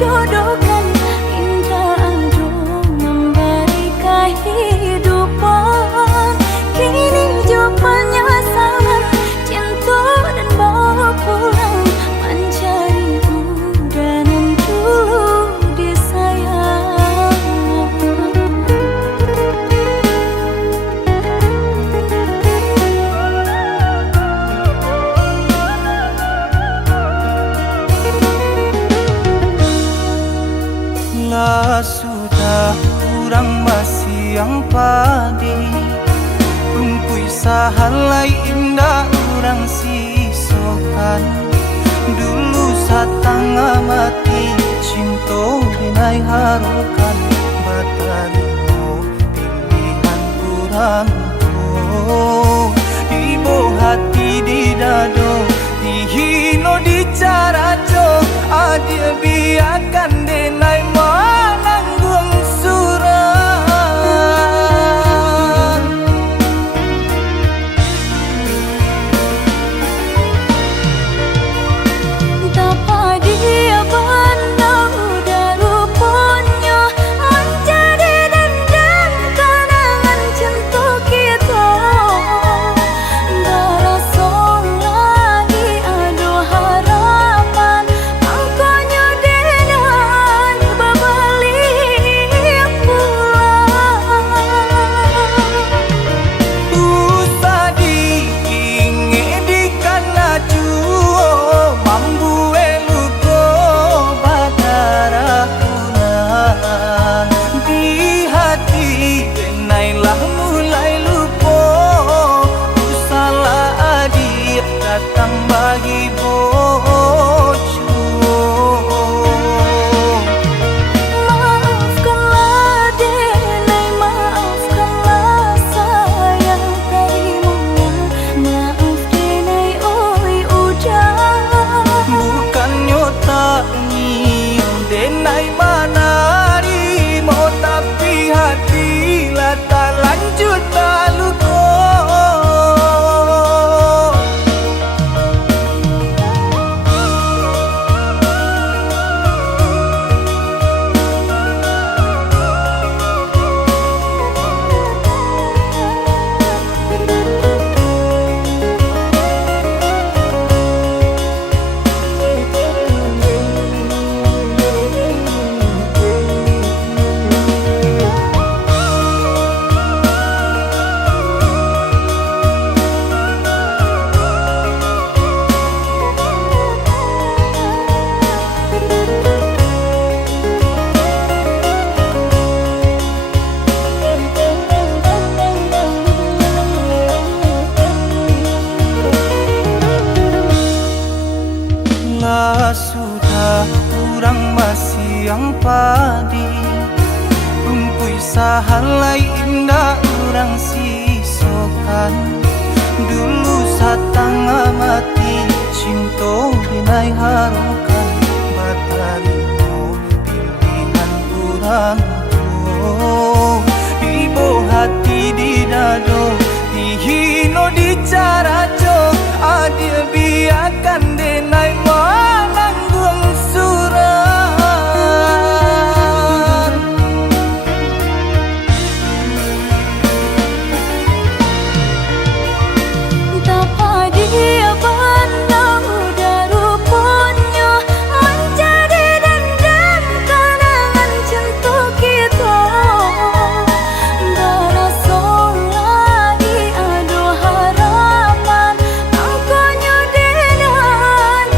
jodohkan, indah aduh memberi kehidupan. Kini jauh penyesalan, cinta dan bawa pulang, mencari udan yang dulu disayang. Lah sudah kurang masih yang padi, rumpui sahalai indah orang sisokan. Dulu satanga mati cinta binai harukan, batarimo pilihan kurang tuh. Ibu hati di dado, dihino di cara jo, adia biarkan denai mananggung suran. Tapa dia pandang udah rupanya, menjadi dendam kenangan cinta kita. Berasa lagi ada harapan, angkanya dengan berbalik pulang. Usah diinge di kana juo, mambu eluko badarakunan. Di hati denailah mulai lupo, usalah adik datang bagi bojo. Maafkanlah denai, maafkanlah sayang, terimolah maaf denai, oi udah. Bukannya tak nyium denai manarimo, tapi hatilah tak lanjut tak luko. Lah sudah kurang masih yang padi, rumpui sahalai indah orang sisokan. Dulu satanga mati cinta binai harukan, batarimo pilihan kurang tuh. Ibu hati di dado, dihino di cara jo, adia biarkan denai mananggung suran. Tapa dia pandang udah rupanya, menjadi dendam kenangan cinta kita. Berasa lagi ada harapan, angkanya dengan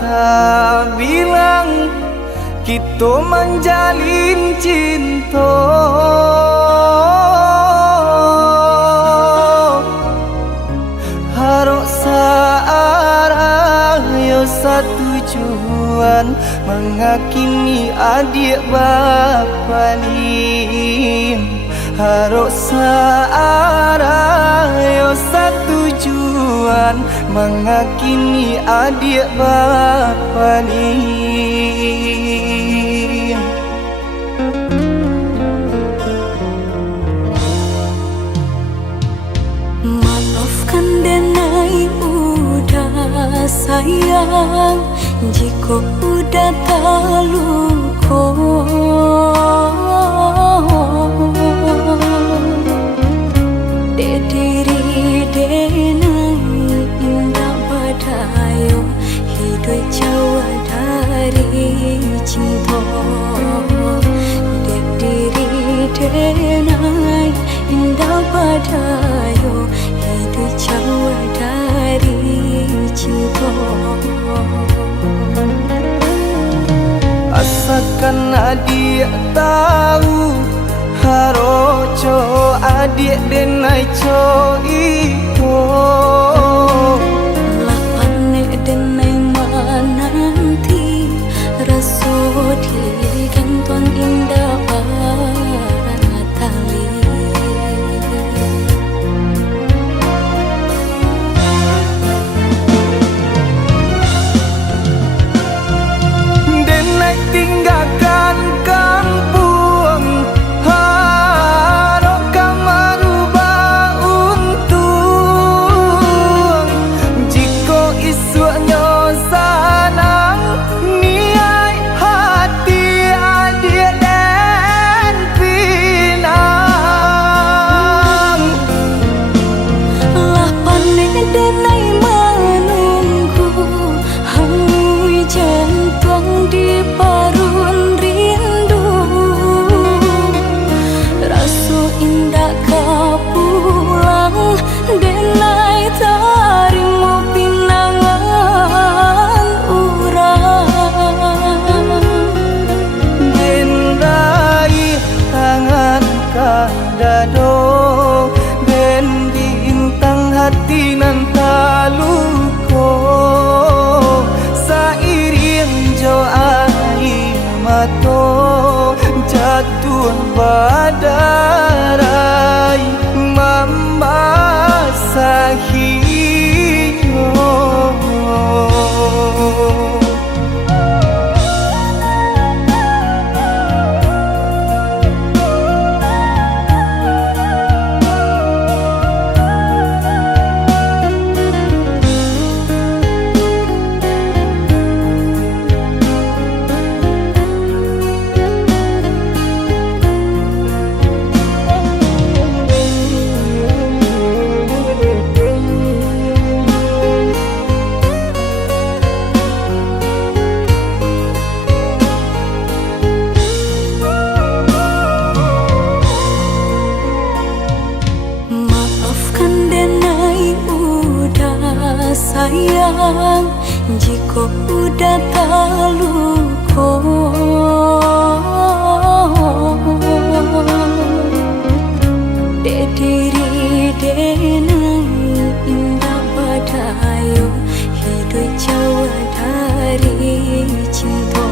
tak bilang kita menjalin cinta. Harok searah yo satujuan mengakini adik bapa lim. Harok searah yo satujuan mengakini adik bapa lim. Maafkan denai udah sayang, jika udah terluka. Dek diri denai indah badayo, hidup jauh dari cinta. Dek diri denai indah badayo, hidup jauh dari cinta. Asalkan adik tahu haroco adik denai co iko. Lapane denai menanti rasut di kantong indah tali. Denai tinggalkan kampung, harok merubah untung. Jika isunya sanang niai hati adik dan pinang. Lapane denai menunggu hangui jantung di parun rindu. Rasu indah kau pulang, denai tarimo pinangan urang. Denai tangan kadado, den bintang hati nan taluko. Sairing jo air mato, jatuh badarai membasahi yo. Maafkan denai udah sayang, jika udah terluka. Dek diri denai indah badayo, hidup jauh dari cinta.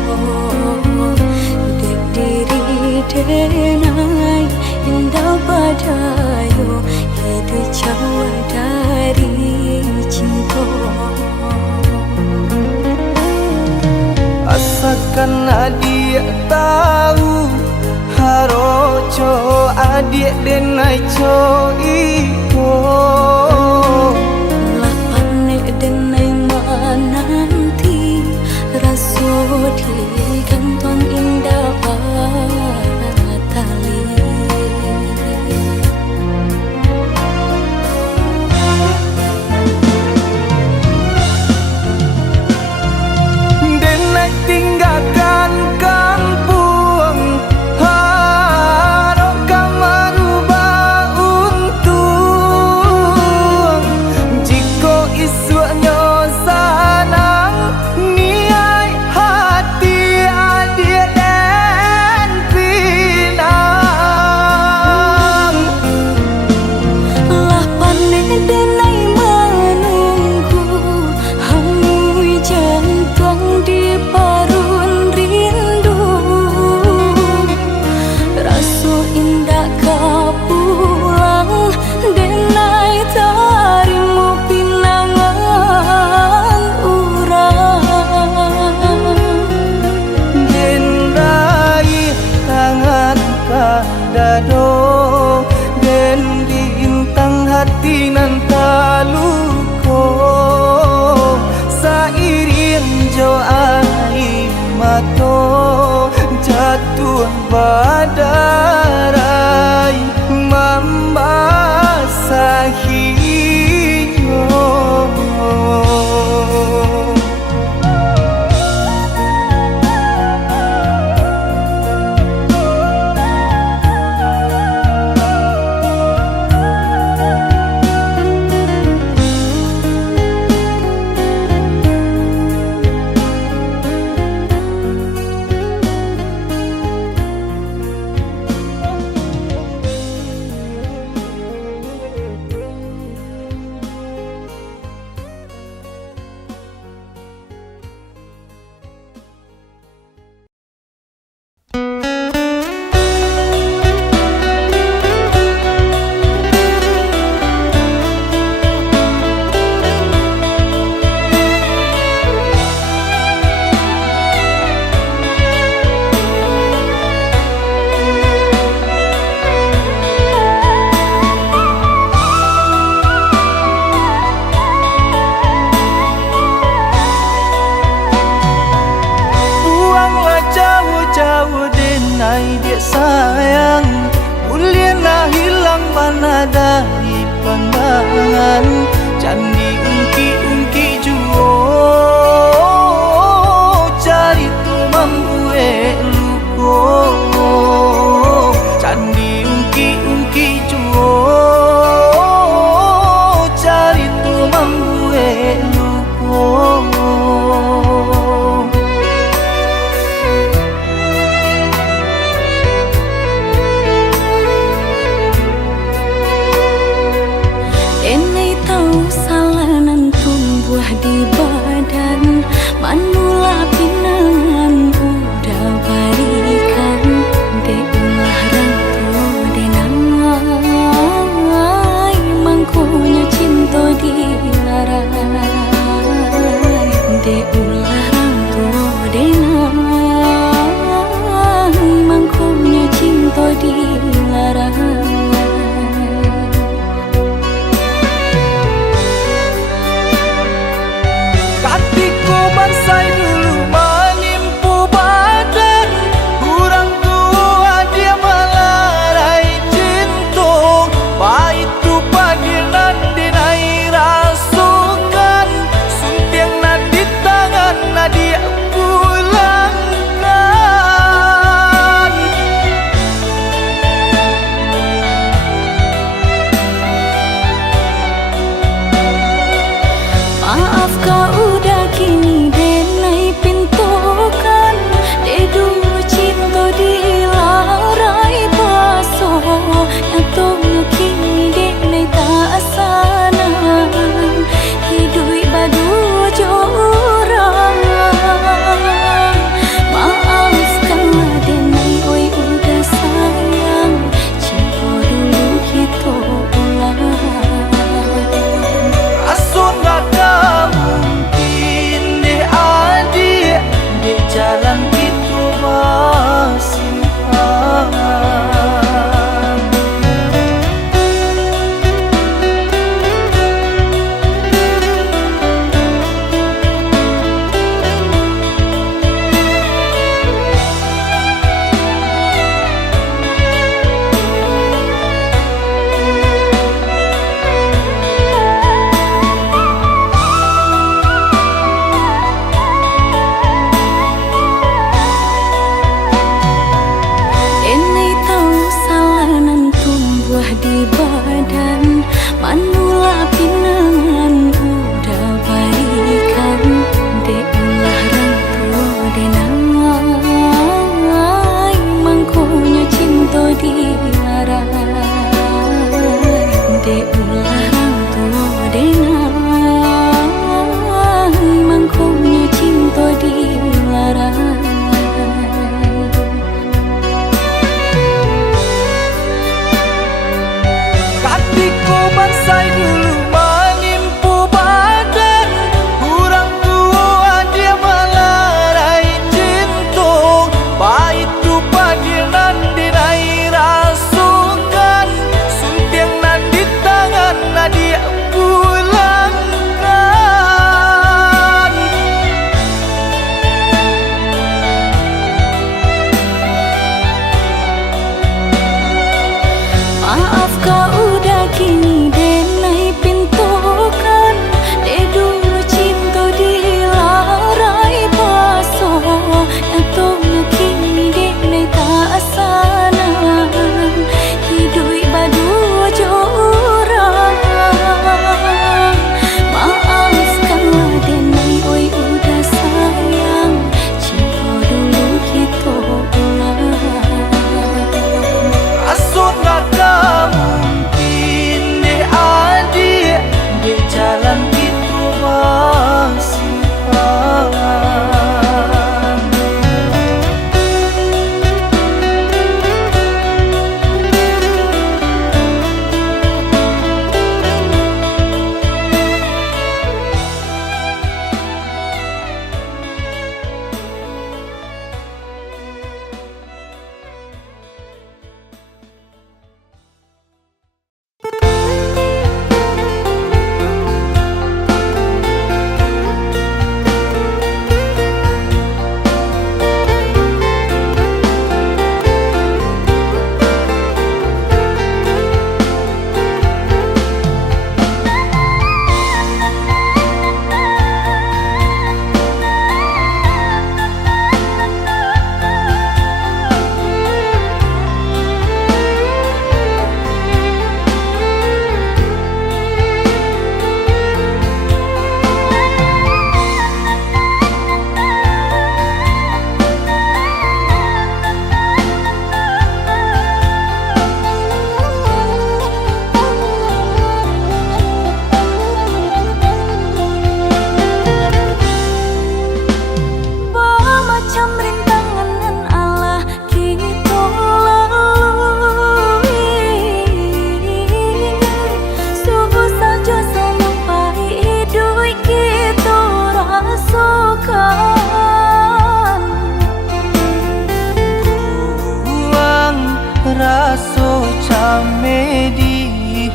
Dek diri denai indah badayo, hidup jauh dari cinta. Asalkan adik tahu haroco adik denai co iko. Lapane denai menanti rasut di kantong indah tali. Denai tinggalkan kampung, harok merubah untung. hijau air mato jatuh badarai membasahinya. Sayang, mulialah hilang mana dari pandangan. Candi ungki-ungki juo cari tu membue luko. Candi ungki-ungki juo cari tu membue luko.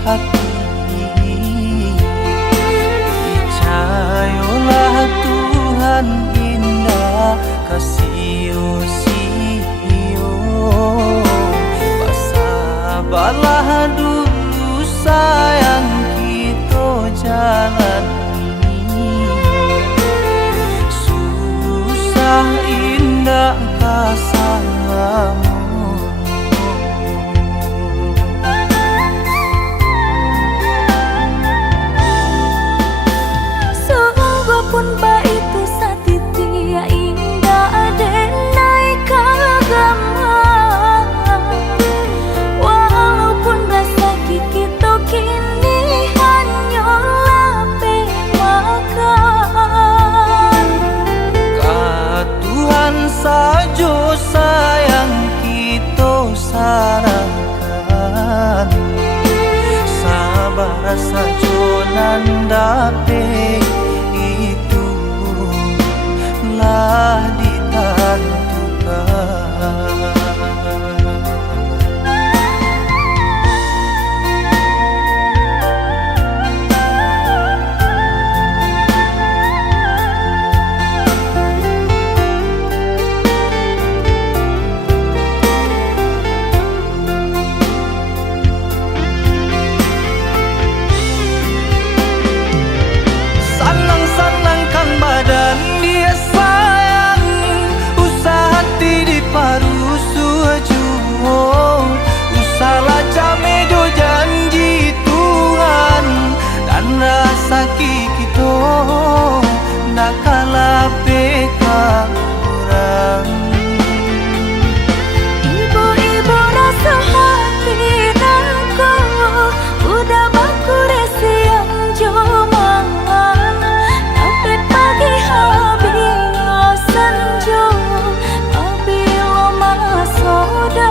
hati. Percayalah Tuhan indah kasih-sio. Bersabarlah dulu sayang kita jalani. Susah indah kasangmu. Pun ba itu satiti ya indah adenai kagama. Walaupun rasa kita kini hanyalah pemakan. Ka Tuhan saja sayang kita sarangkan. Sabar saja nandape lah ditentukan. Senang-senangkan badan dia sayang, usah hati di paru sujuh. Usahlah jamedo janji Tuhan dan rasa kita nak kalah peka orang. Ibu-ibu rasa hati aku udah baku resi yang joman. Napet pagi habis senja, apabila masoda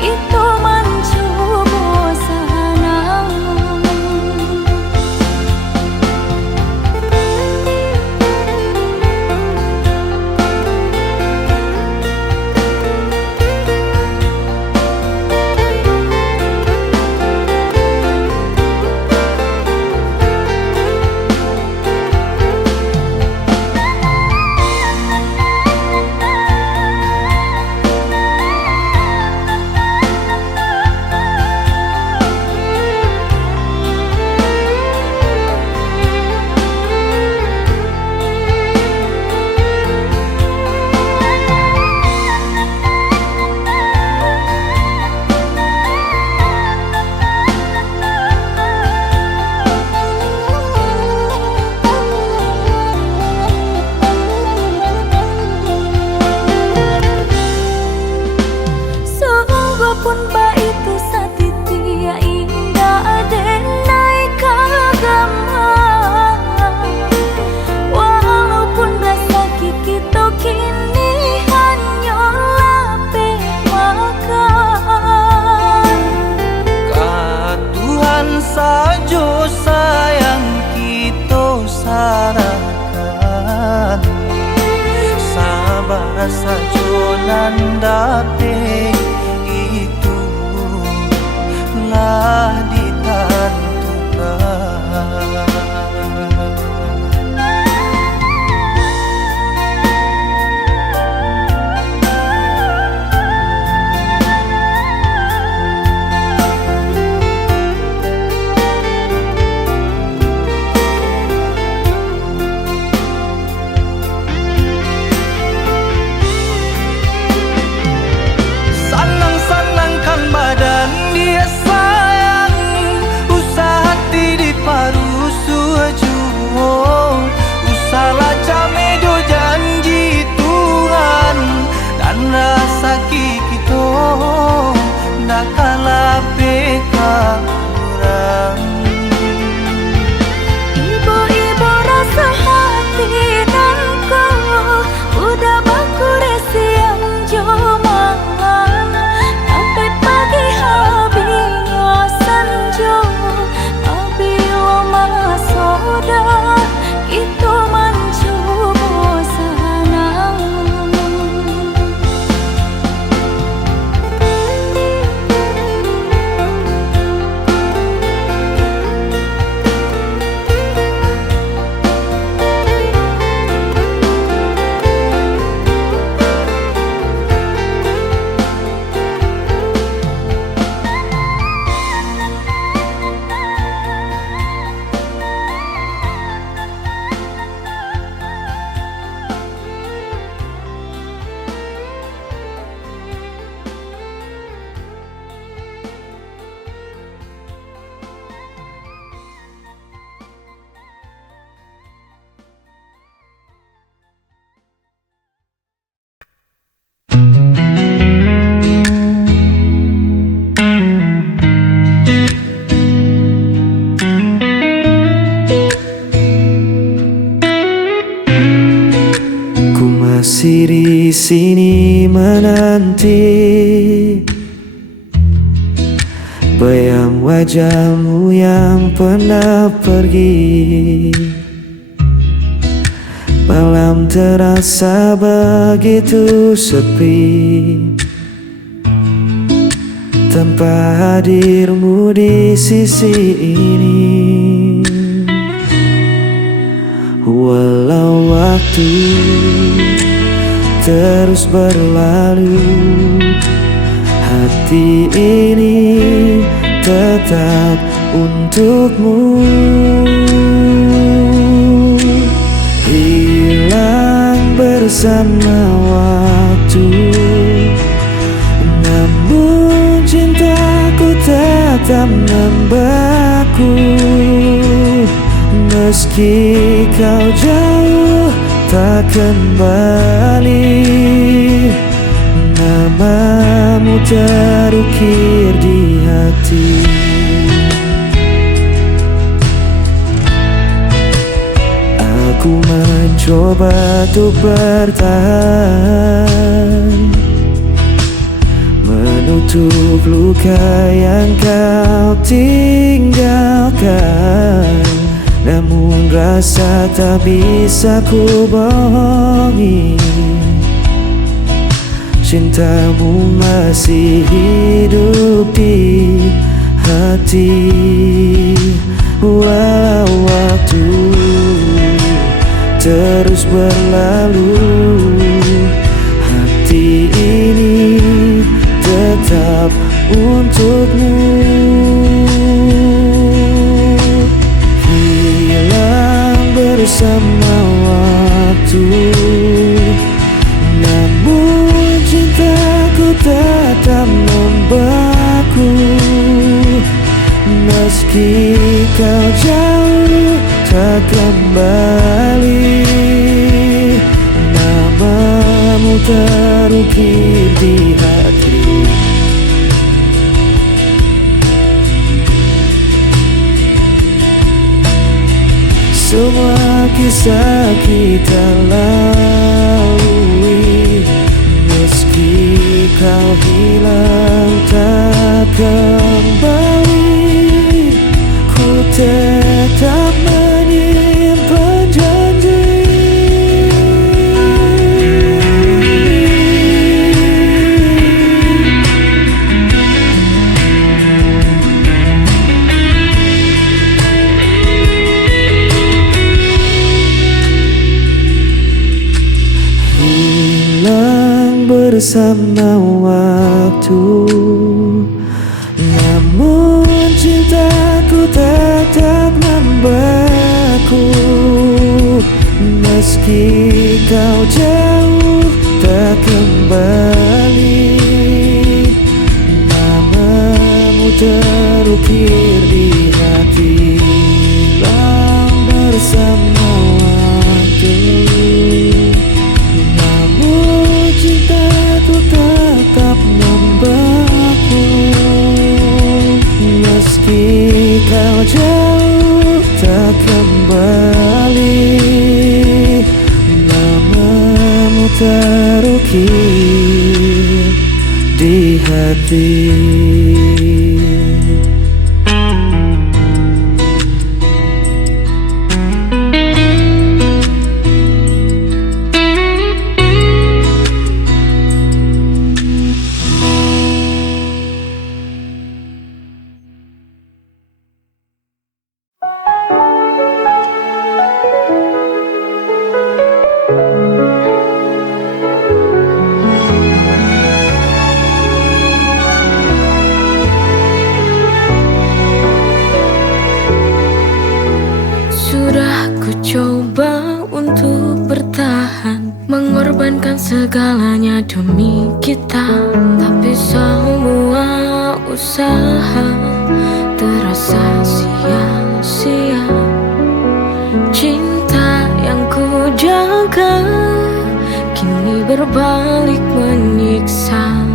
itu mencoba sana. Pun ba itu satiti ya indah adenai kagama. Walaupun rasa kita kini hanyalah pemakan. Ka Tuhan saja sayang kita sarangkan. Sabar saja nandape lah ditentukan. masih di sini menanti bayang wajahmu yang pernah pergi. Malam terasa begitu sepi tanpa hadirmu di sisi ini. Walau waktu terus berlalu, hati ini tetap untukmu. Hilang bersama waktu, namun cintaku tetap membeku. Meski kau jauh tak kembali, namamu terukir di hati. Aku mencoba untuk bertahan, menutup luka yang kau tinggalkan. Namun rasa tak bisa ku bohongi, cintamu masih hidup di hati. Walau waktu terus berlalu, hati ini tetap untukmu. Bersama waktu, namun cintaku tetap membeku. Meski kau jauh tak kembali, namamu terukir di hati. Semua kisah kita lalui, meski kau hilang tak kembali, ku tetap menyimpan janji. Bersama waktu, namun cintaku tetap membeku. Meski kau jauh tak kembali, namamu terukir di hati. Hilang bersama waktu, cintaku tetap membeku. Meski kau jauh tak kembali, namamu terukir di hati. Mengorbankan segalanya demi kita, tapi semua usaha terasa sia-sia. Cinta yang ku jaga kini berbalik menyiksa.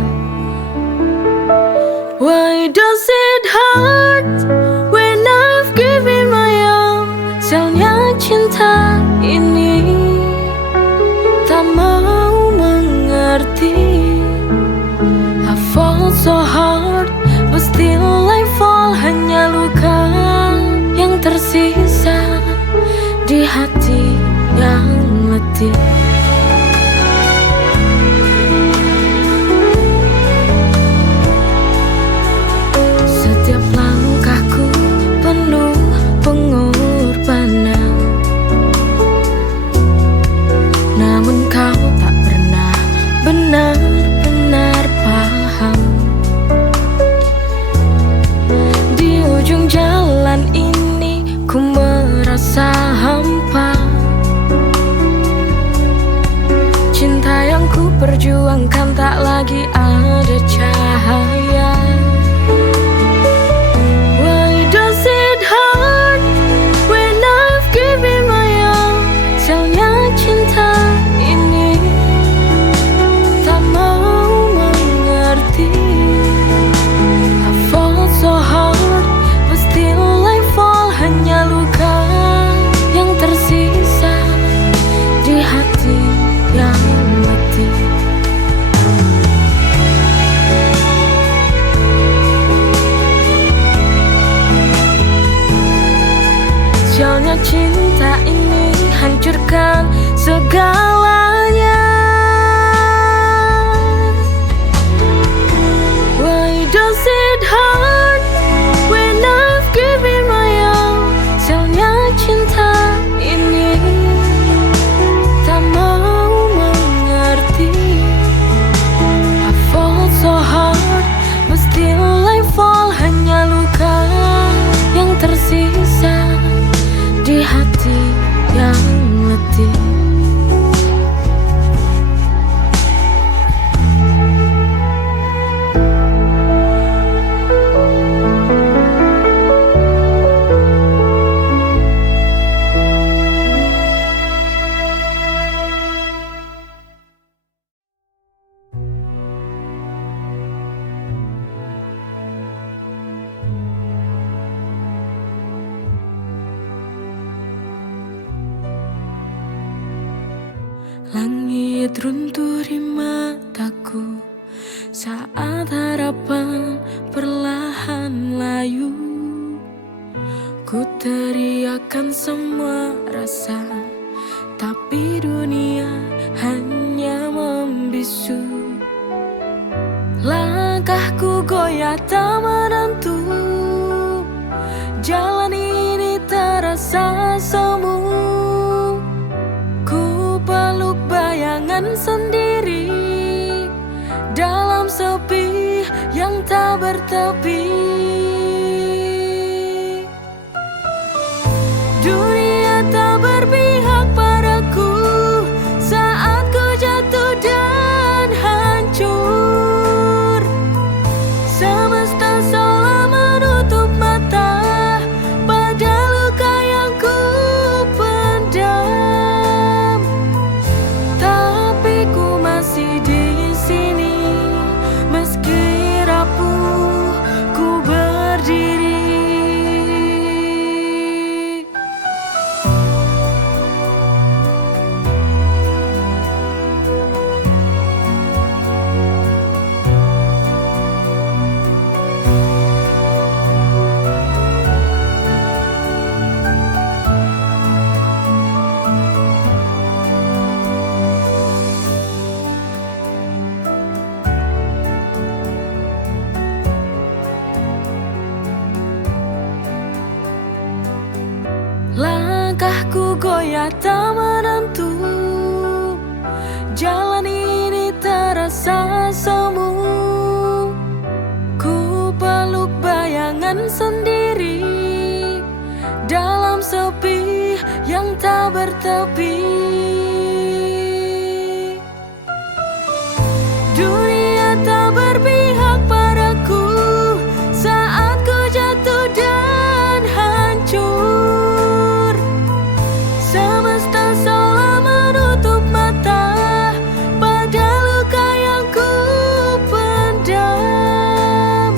Why does it hurt when I've given my all? Sialnya cinta ini tak mau mengerti. I fall so hard, but still I fall. Hanya luka yang tersisa di hati yang letih. Setiap langkahku penuh pengorbanan, namun kau tak pernah benar-benar paham. Di ujung jalan ini ku merasa hampa. Cinta yang ku perjuangkan tak lagi ada cahaya. Why does it hurt when I've given my all? Sialnya cinta ini tak mau mengerti. I fall so hard, but still I fall. Hanya luka yang tersisa di hati yang letih. Sialnya cinta ini hancurkan segalanya. Why does it hurt when I've given my all? Sialnya cinta ini tak mau mengerti. I fall so hard, but still I fall. Hanya luka yang tersisa di hati yang letih. Langit runtuh di mataku saat harapan perlahan layu. Ku teriakan semua rasa, tapi dunia hanya membisu. Langkahku goyah tak menentu, jalan ini terasa semu. Peluk bayangan sendiri dalam sepi yang tak bertepi. Dunia tak berpihak padaku saat ku jatuh dan hancur. Semesta seolah menutup mata pada luka yang ku pendam. Tapi ku masih di sini, meski rapuh ku berdiri. Langkahku goyah tak menentu, jalan ini terasa semu. Ku peluk bayangan sendiri dalam sepi yang tak bertepi. Dunia tak berpihak padaku saat ku jatuh dan hancur. Semesta seolah menutup mata pada luka yang ku pendam.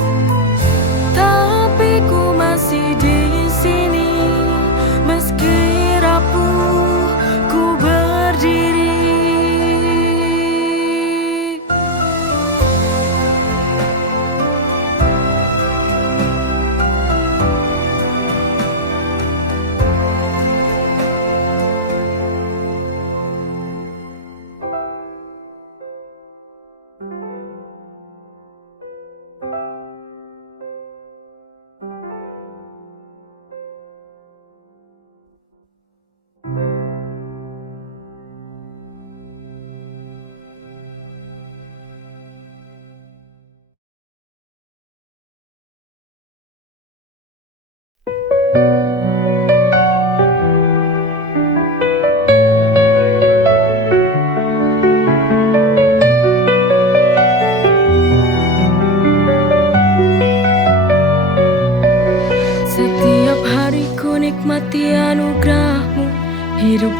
Tapi ku masih di sini, meski rapuh ku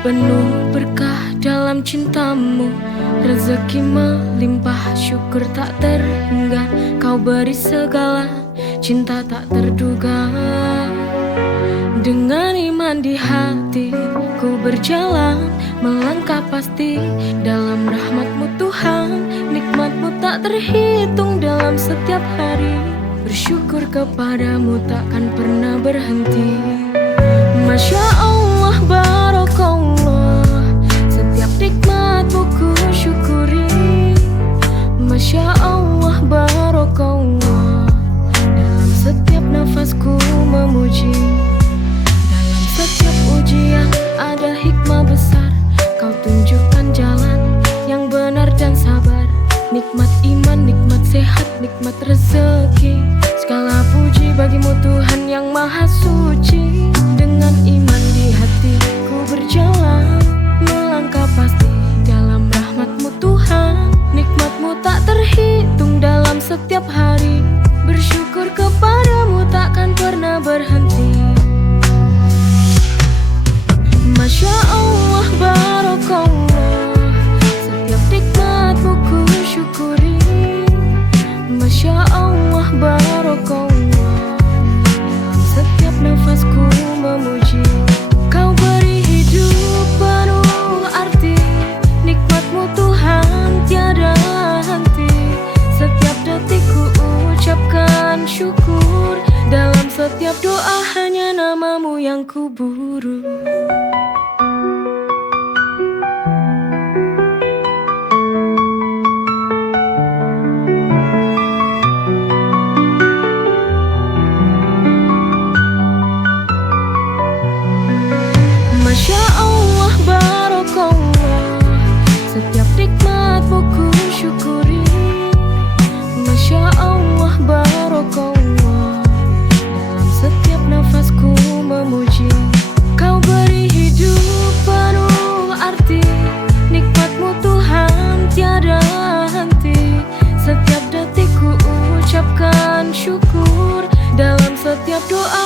penuh berkah dalam cintamu. Rezeki melimpah, syukur tak terhingga. Kau beri segala, cinta tak terduga. Dengan iman di hati, ku berjalan, melangkah pasti dalam rahmat-Mu Tuhan. Nikmat-Mu tak terhitung dalam setiap hari. Bersyukur kepadamu takkan pernah berhenti. Masya Allah, Barakallah, setiap nikmat-Mu ku syukuri. Masya Allah, Barakallah, dalam setiap nafasku memuji. Dalam setiap ujian ada hikmah besar. Kau tunjukkan jalan yang benar dan sabar. Nikmat iman, nikmat sehat, nikmat rezeki. Segala puji bagimu Tuhan yang maha suci. Dengan iman di hati ku berjalan, melangkah pasti dalam rahmat-Mu Tuhan. Nikmat-Mu tak terhitung dalam setiap hari. Bersyukur kepadamu takkan pernah berhenti. Masya Allah, Barakallah, setiap nikmat-Mu ku syukuri. Masya Allah, Barakallah, dalam setiap nafasku memuji. Kau beri hidup penuh arti. Nikmat-Mu Tuhan tiada henti. Setiap detik ku ucapkan syukur. Dalam setiap doa hanya nama-Mu yang ku buru. Masya Allah, Barakallah, setiap nikmat-Mu ku syukuri. Masya Allah, Barakallah, dalam setiap nafasku memuji. Kau beri hidup penuh arti. Nikmat-Mu Tuhan tiada henti. Setiap detik ku ucapkan syukur. Dalam setiap doa